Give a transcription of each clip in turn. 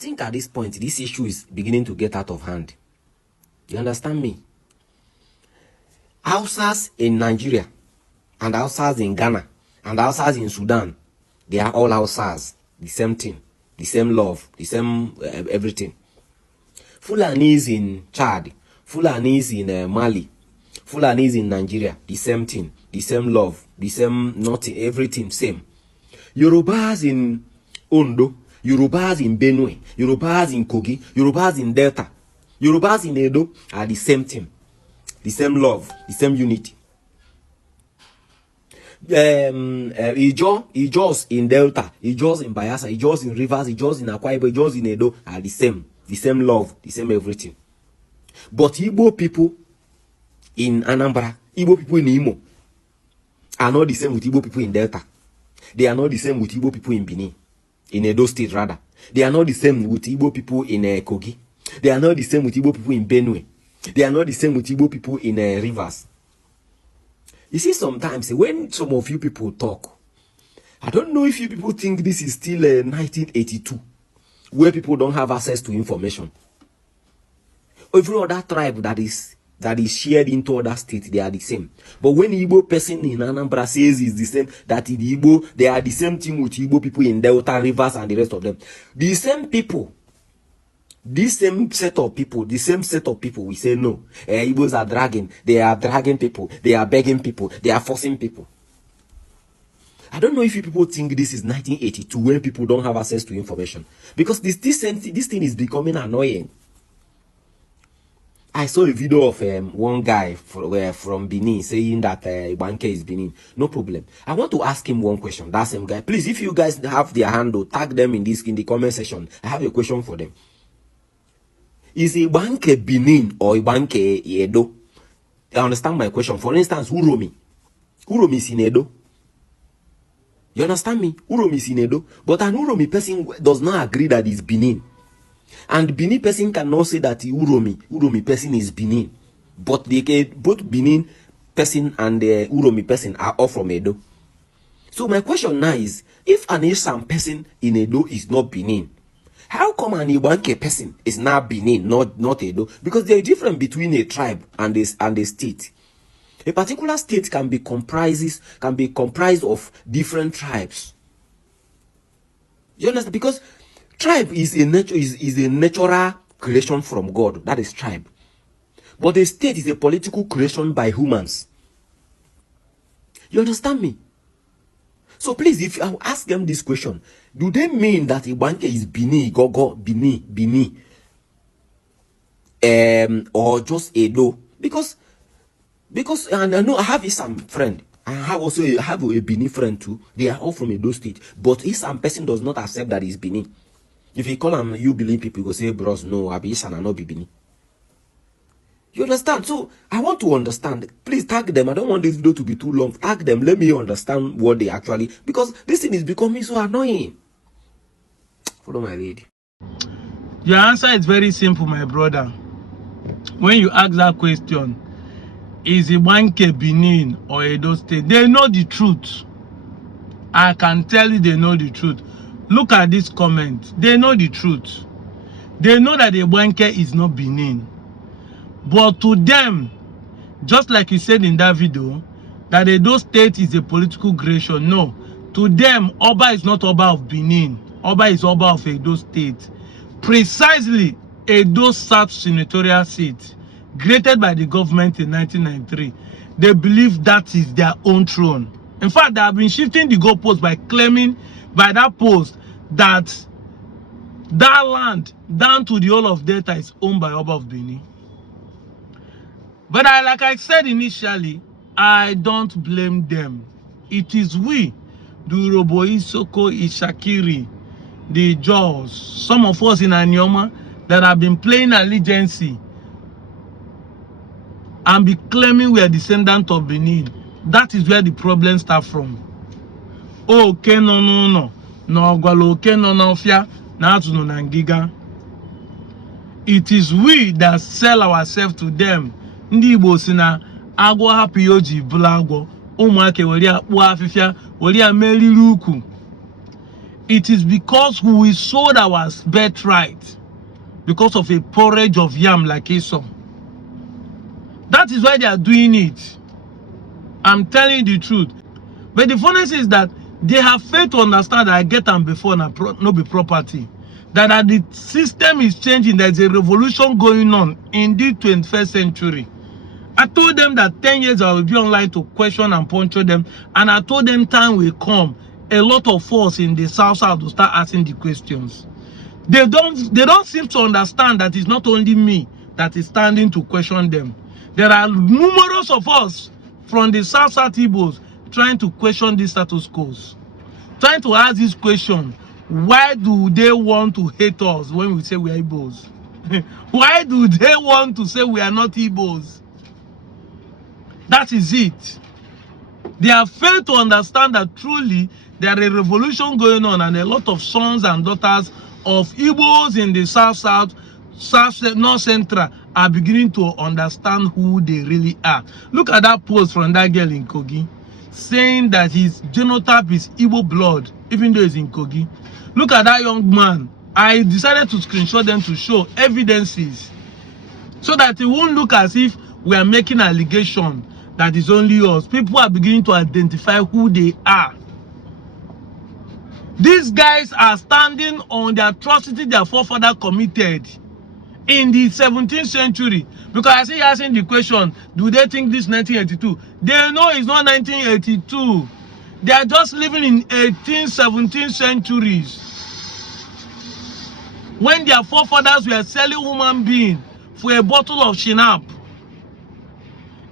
think at this point, this issue is beginning to get out of hand. You understand me? Hausas in Nigeria, and Hausas in Ghana, and Hausas in Sudan, they are all Hausas. The same thing, the same love, the same everything. Fulanis in Chad, Fulanis in Mali, Fulanis in Nigeria, the same thing, the same love, the same nothing, everything same. Yorubas in Ondo, Yorubas in Benue, Yorubas in Kogi, Yorubas in Delta, Yorubas in Edo are the same thing, the same love, the same unity. Ijos in Delta, Ijos in Bayelsa, Ijos in Rivers, Ijos in Akwa Ibom, Ijos in Edo are the same love, the same everything. But Igbo people in Anambra, Igbo people in Imo are not the same with Igbo people in Delta. They are not the same with Igbo people in Benin, in Edo State rather. They are not the same with Igbo people in Kogi. They are not the same with Igbo people in Benue. They are not the same with Igbo people in Rivers. You see, sometimes when some of you people talk, I don't know if you people think this is still 1982, where people don't have access to information. Every other tribe that is shared into other states, they are the same. But when Igbo person in Anambra says is the same, that in Igbo, they are the same thing with Igbo people in Delta, Rivers, and the rest of them. The same people, this same set of people, we say no. Igbos are dragging. They are dragging people. They are begging people. They are forcing people. I don't know if you people think this is 1982 when people don't have access to information. Because this thing is becoming annoying. I saw a video of one guy from Benin saying that Ibanke is Benin. No problem. I want to ask him one question. That same guy. Please, if you guys have their handle, tag them in the comment section. I have a question for them. Is Ibanke Benin or Ibanke Edo? I understand my question. For instance, Uromi. Uromi is in Edo. You understand me? Uromi is in Edo. But an Uromi person does not agree that it's Benin. And Benin person cannot say that Uromi person is Benin. But both Benin person and the Uromi person are all from Edo. So my question now is, if an Isam person in Edo is not Benin, how come an Ibanke person is now Benin, not Edo? Because there is a difference between a tribe and a state. A particular state can be comprised of different tribes. You understand? Because tribe is a natural creation from God. That is tribe. But a state is a political creation by humans. You understand me? So please, if I ask them this question, do they mean that Ibanke is Bini, Gogo, Bini, or just Edo? Because and I know I have some friend. I have a Bini friend too. They are all from Edo State. But if some person does not accept that he's Bini, if you call them, you believe people go say, bros, no, Abi Isan and not be Bini. You understand? So I want to understand. Please tag them. I don't want this video to be too long. Tag them. Let me understand what they actually, because this thing is becoming so annoying. Follow my lead. Your answer is very simple, my brother. When you ask that question, is Ibanke Benin or Edo State? They know the truth. I can tell you they know the truth. Look at this comment. They know the truth. They know that Ibanke is not Benin. But to them, just like you said in that video, that Edo State is a political creation. No. To them, Oba is not Oba of Benin. Oba is Oba of Edo State. Precisely, Edo South senatorial seat, created by the government in 1993. They believe that is their own throne. In fact, they have been shifting the goalpost by claiming by that post that that land down to the whole of Delta is owned by Oba of Benin. But like I said initially, I don't blame them. It is we, the Urobo, Isoko, Ishakiri, the Jaws, some of us in Anioma that have been playing allegiance and be claiming we are descendants of Benin. That is where the problem starts from. Oh, okay, no. No, okay, no, fia, na no nangiga. It is we that sell ourselves to them. Ndị Igbo si na agwọ hapụ ya oji bụla agwọ, ụmụaka were akpụ afịfịa were ya meriri ukwu. It is because we sold our birthright because of a porridge of yam like Esau. That is why they are doing it. I'm telling you the truth. But the funniest is that they have failed to understand that I get them before no be property. That the system is changing. There's a revolution going on in the 21st century. I told them that 10 years I will be online to question and puncture them. And I told them time will come. A lot of us in the South will start asking the questions. They don't seem to understand that it's not only me that is standing to question them. There are numerous of us from the South Igbos trying to question these status quos. Trying to ask this question. Why do they want to hate us when we say we are Igbos? Why do they want to say we are not Igbos? That is it. They have failed to understand that truly there is a revolution going on, and a lot of sons and daughters of Igbos in the South, North Central are beginning to understand who they really are. Look at that post from that girl in Kogi saying that his genotype is Igbo blood, even though he's in Kogi. Look at that young man. I decided to screenshot them to show evidences so that it won't look as if we are making allegation that is only us. People are beginning to identify who they are. These guys are standing on the atrocity their forefathers committed in the 17th century. Because I see you asking the question, do they think this 1982? They know it's not 1982. They are just living in 18th, 17th centuries. When their forefathers were selling human beings for a bottle of shinap.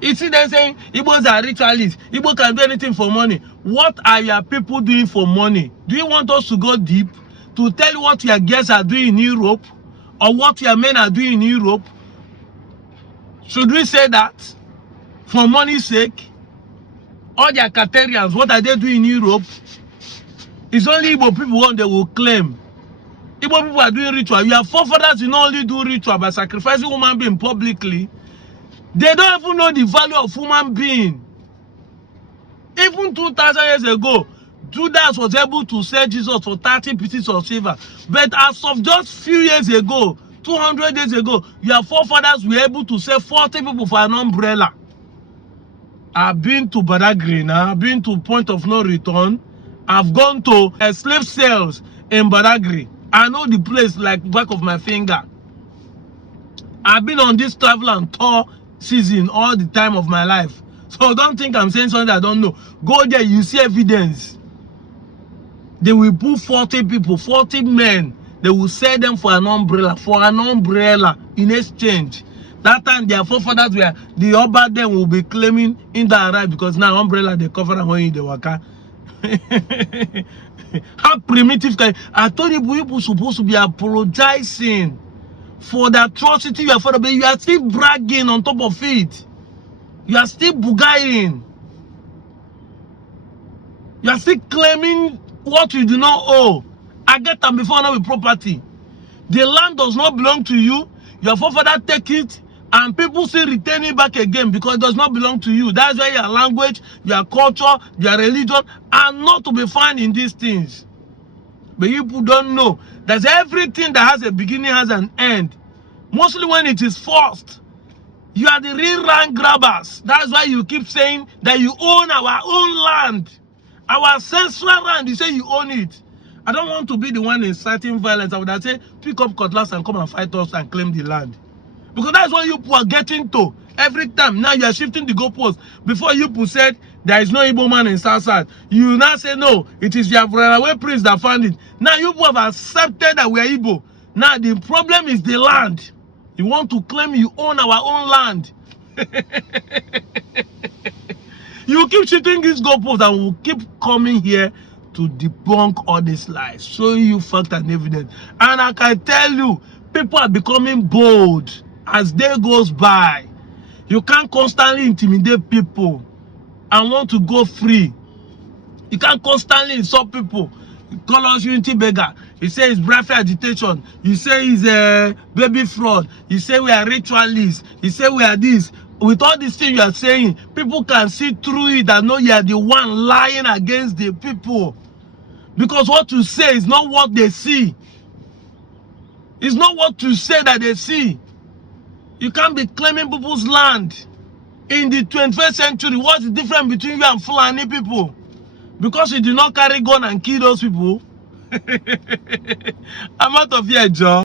You see them saying, Igbos are ritualists. Igbo can do anything for money. What are your people doing for money? Do you want us to go deep to tell you what your girls are doing in Europe? Or what your men are doing in Europe? Should we say that? For money's sake? All their Caterians, what are they doing in Europe? It's only Igbo people one they will claim. Igbo people are doing ritual. Your forefathers did not only do ritual by sacrificing human being publicly. They don't even know the value of human being. Even 2,000 years ago, Judas was able to sell Jesus for 30 pieces of silver. But as of just few years ago, 200 days ago, your forefathers were able to sell 40 people for an umbrella. I've been to Badagry now. I've been to Point of No Return. I've gone to slave sales in Badagry. I know the place like back of my finger. I've been on this travel and tour season all the time of my life. So don't think I'm saying something I don't know. Go there, you see evidence. They will put 40 people, 40 men. They will sell them for an umbrella in exchange. That time their forefathers were, the Oba them will be claiming in the right because now umbrella they cover and when they waka. How primitive can I told you people supposed to be apologizing for the atrocity you are for, but you are still bragging on top of it. You are still bugaing. You are still claiming what you do not owe. I get them before now with property. The land does not belong to you. Your forefather take it, and people still return it back again because it does not belong to you. That's why your language, your culture, your religion are not to be found in these things. But people don't know that everything that has a beginning has an end. Mostly when it is forced. You are the real land grabbers. That's why you keep saying that you own our own land. Our ancestral land, you say you own it. I don't want to be the one inciting violence. I would have said, pick up cutlass and come and fight us and claim the land. Because that's what you people are getting to. Every time, now you are shifting the goalpost. Before you people said, there is no Igbo man in Southside. You now say, no, it is your runaway priest that found it. Now you people have accepted that we are Igbo. Now the problem is the land. You want to claim you own our own land. You keep shooting this goalpost and we'll keep coming here to debunk all these lies, showing you fact and evidence. And I can tell you, people are becoming bold as day goes by. You can't constantly intimidate people and want to go free. You can't constantly insult people. You call us unity beggar. You say it's bribery agitation. You say it's a baby fraud. You say we are ritualists. You say we are this. With all these things you are saying, people can see through it and know you are the one lying against the people. Because what you say is not what they see. It's not what you say that they see. You can't be claiming people's land. In the 21st century, what's the difference between you and Fulani people? Because you did not carry gun and kill those people. I'm out of here, Joe.